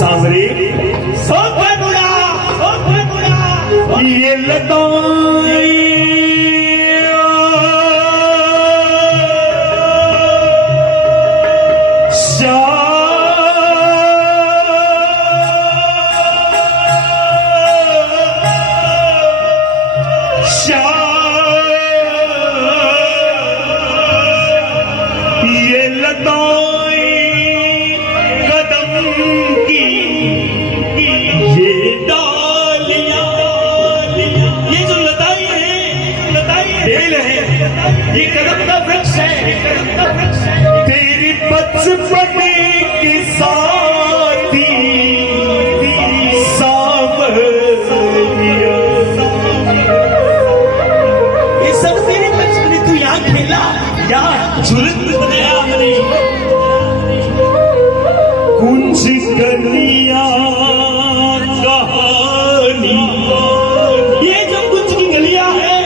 सांवरे ये लताएं ये लताएं कदम की ये डालियां, ये जो लताएं हैं बेल है, ये कदम का वृक्ष है। तेरी बचपन की साथी सांवरिया, ये सब तेरी बचपन, तू यहाँ खेला या झुलत बनाया हमने। कुंज गलियां कहानी, ये जो कुंज की गलियां है,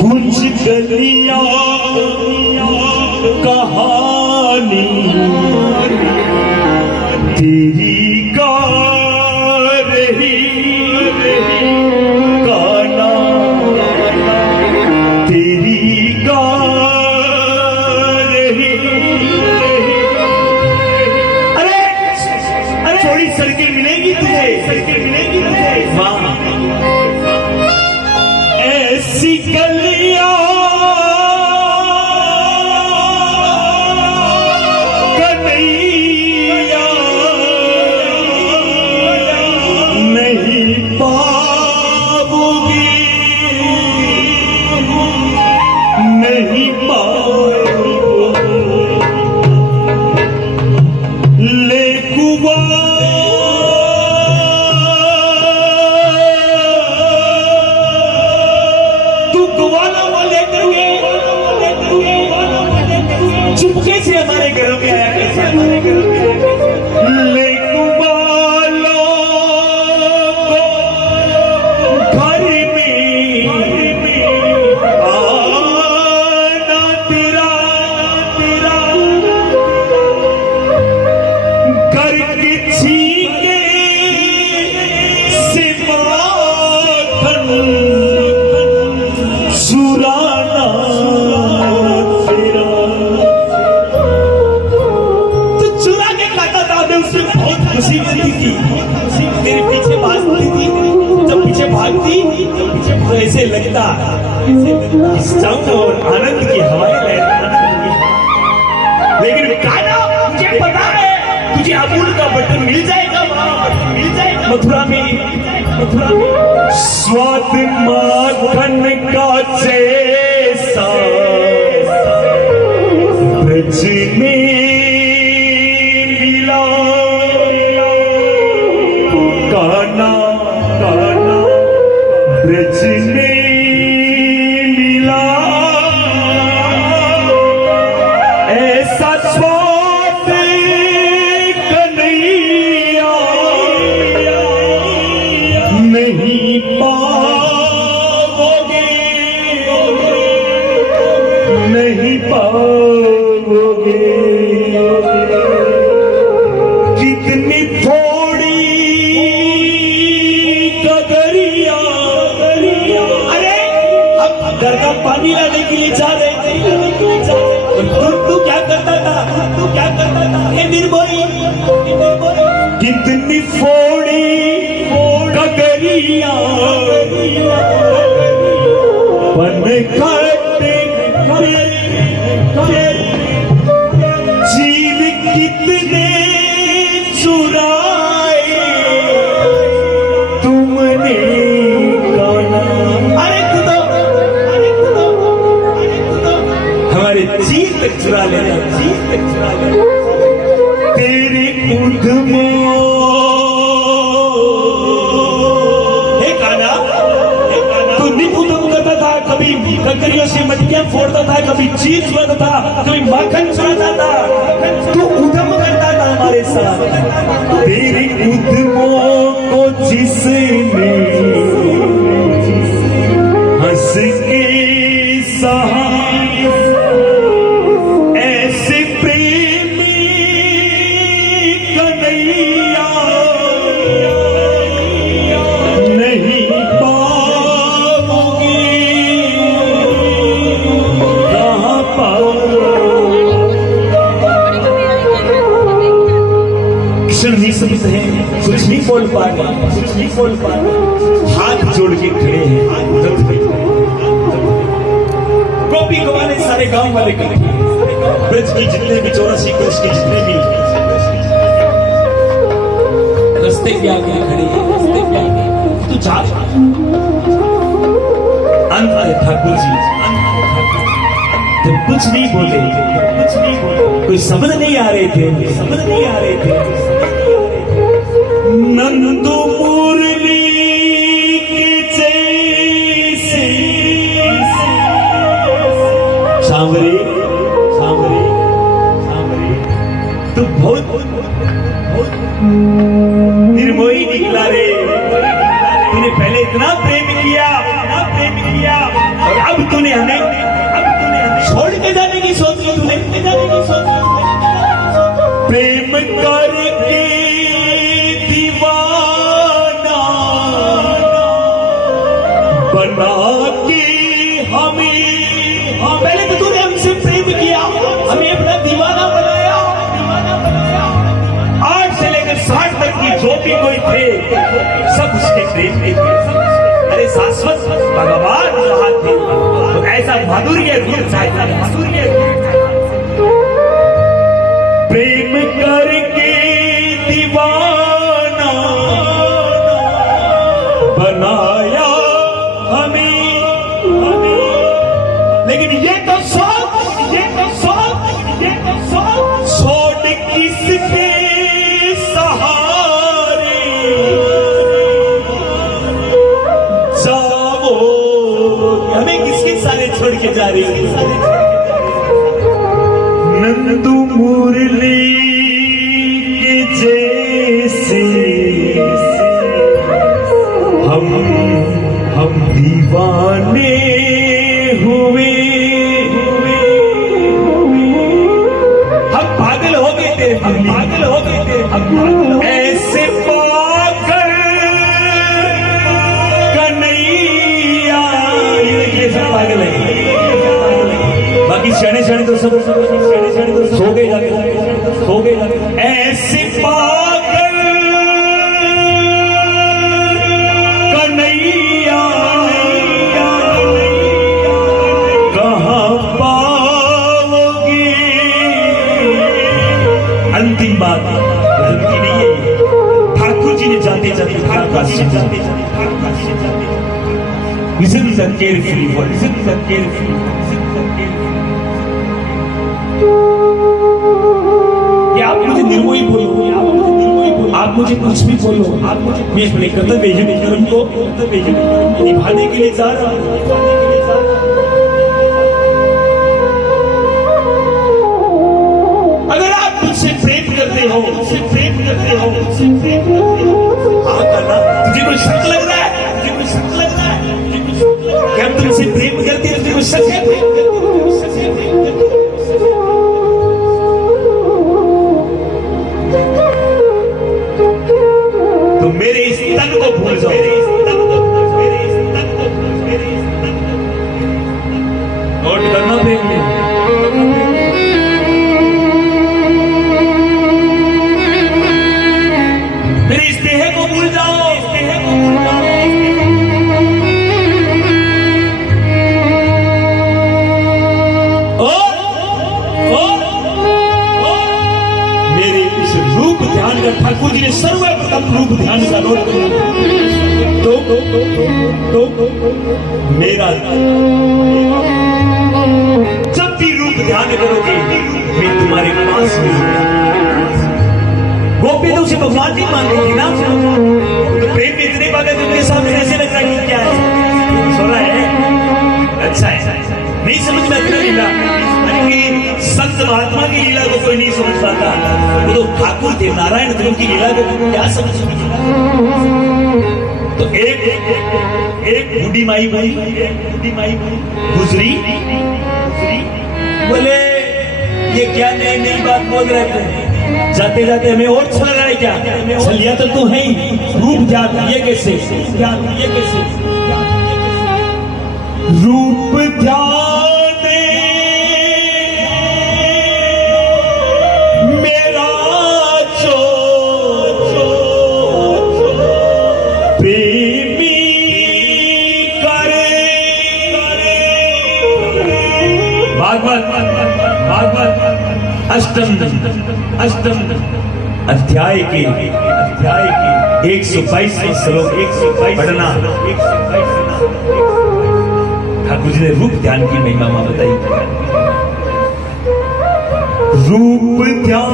कुंज गलियां कहानी तेरी गा रही गाना, तेरी गा रही। अरे थोड़ी सड़कें मिलेंगी तुझे, वाह ऐसी गलियां कन्हैया नहीं पाओगी, नहीं पाओगी। ले कुआ तू कुआला वो लेकर के चुपके से हमारे घरों में आया, कैसे हमारे घरों में आया। ले कुआला घर में आना तेरा घर के छीके से माखन सुराना तेरा। तो चुरा के खाता था, मैं उससे बहुत खुशी मिलती थी, तेरे पीछे भागती थी। जब पीछे भागती तो ऐसे लगता जाऊंगा और आनंद की हवाएं ले लेकिन काना मुझे पता है तुझे अमूल का बटन मिल जाएगा, मथुरा में स्वाद माखन का जैसा ब्रज में मिला, काना ब्रज में मिला। ऐसा स्वाद कन्हैया नहीं पाओगे, नहीं पाओगे। कितनी थोड़ी कगरिया, अरे हम घर का पानी लाने के लिए जा रहे थे, तू क्या करता था ये निर्भोई। कितनी फोड़ी कगरिया बन खटे जीव कितने चुराए तुमने गाना। अरे तू तो हमारे जीव तक चुरा लेना, तेरी उद्यमों। हे काना, तू नित उद्यम करता था, कभी कंकरियों से मटकियां फोड़ता था, कभी चीज चुराता था, कभी माखन चुराता था। तू उद्यम करता था हमारे साथ। तेरी उद्यमों को जिसने हंस के सहा, ऐसे प्रेमी कन्हैया क्षण निशब्द है, कुछ नहीं बोल पा रहे, कुछ नहीं बोल पा रहे, हाथ जोड़ के खड़े हैं रथ में। गोपी गवाले सारे गांव वाले इकट्ठे, ब्रज की जितने भी 84 कोस के जितने भी रस्ते के आगे खड़े हैं, रस्ते पे आगे तू जा। अंत आए ठाकुर जी, तो कुछ नहीं बोले, कुछ नहीं बोले, कोई शब्द नहीं आ रहे थे, शब्द नहीं आ रहे थे। नंदू मुरली के जैसे सांवरे सांवरे सांवरे, तू बहुत निर्मोही निकला रे। तूने पहले इतना प्रेम किया, और अब तूने हमें छोड़ के जाने की सोच ली, तूने प्रेम करके दीवाना बना के हमें, पहले तो तूने हमसे प्रेम किया, हमें अपना दीवाना बनाया, आठ से लेकर 60 तक की जो भी कोई थे सब उसके प्रेम के थे। अरे शाश्वत भगवान जहां थे तो ऐसा माधुर्य रूप चाहिए, माधुर्य प्रेम करके दीवाना बनाया हमें, लेकिन ये तो सब, ये तो सब, ये तो सब छोड़ किसके सहारे जाओ, हमें किसके सारे छोड़ के जा रही है। नंदू मुरली के जैसे हम दीवाने हुए, हम पागल हो गए थे, हम पागल हो गए थे, हम पागल ऐसे पागल कन्हैया, ये सब पागल है। बाकी शने शने तो सब सो गए जाके, सो गए जाके। ऐसे पागल कन्हैया कहाँ पाओगे। अंतिम बात की नहीं है, ठाकुर जी ने जाते जाते, ठाकुर जी ने जाते जाते, listen to carefully, listen to carefully, listen to carefully। आप मुझे निर्मोही बोलो, आप मुझे निर्मोही बोलो, आप मुझे कुछ भी बोलो, आप मुझे, मैं अपने कर्तव्य को निभाने के लिए जा रहा हूं। अगर आप मुझसे प्रेम करते हो, मुझसे प्रेम करते हो, मुझसे प्रेम करते हो, हाँ करना। तुझे कोई शक लग रहा है, तुझे कोई शक लग रहा है कि हम तुमसे प्रेम करते हैं, तुझे कोई शक है? तो मेरे इस तन को भूल जाओ, मेरे इस तन को, मेरे इस तन को, मेरे इस तन को नोट करना प्रेम में। मेरे इस देह को भूल जाओ, इस देह को भूल जाओ। मेरे इस रूप ध्यान का, ठाकुर जी ने सर्वप्रथम रूप ध्यान का नोट किया। तो मेरा जब भी रूप ध्यान करोगे मैं तुम्हारे पास हूं। गोपी तो उसे भगवान नहीं मान रही थी ना, तो प्रेम में इतने बातें तुमके सामने ऐसे लग रहा है कि क्या है, सो रहा है, अच्छा है, नहीं समझ में इतना लीला। संत महात्मा की लीला को कोई नहीं समझ पाता, वो तो ठाकुर थे, नारायण थे, उनकी लीला को क्या समझ में। तो एक बूढ़ी माई बोली, बूढ़ी माई गुजरी, बोले ये क्या नई नई बात बोल रहे थे, जाते जाते हमें और चल रहा है क्या? चलिया तो तू है ही, रूप ध्यान, ये कैसे ध्यान, ये कैसे रूप ध्यान मेरा जो अष्टम अध्याय के 122 श्लोक 122 पढ़ना। ठाकुर जी ने रूप ध्यान की महिमा बताई। रूप ध्यान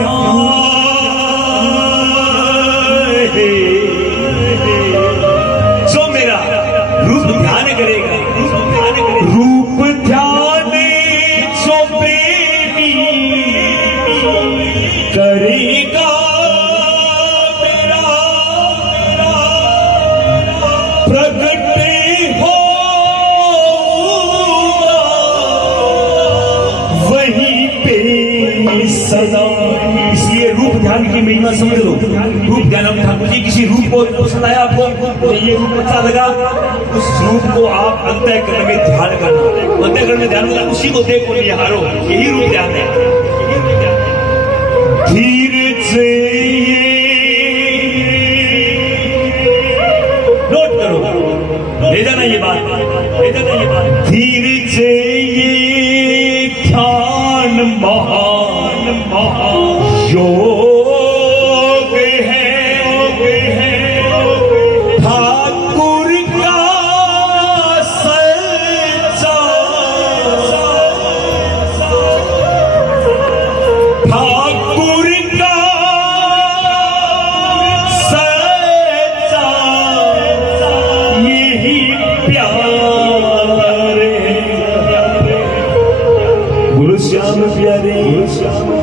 जो मेरा रूप ध्यान करेगा, रूप ध्यान जो प्रेमी करेगा मेरा प्रगट हो वहीं पे सदा। इसलिए रूप ध्यान की महिमा समझ लो। रूप ध्यान हम ठाकुर जी किसी रूप को पसंद आया आपको, तो ये रूप अच्छा लगा, उस रूप को आप अंतःकरण में ध्यान करना। अंतःकरण में ध्यान करना, उसी को देखो निहारो, यही रूप ध्यान है। धीरे से नोट करो, ले जाना ये बात, ले जाना ये बात। धीरे से ये ध्यान महान योग है ठाकुर का सच्चा, ठाकुर का सच्चा यही प्यार है। बोलो श्याम प्यारे।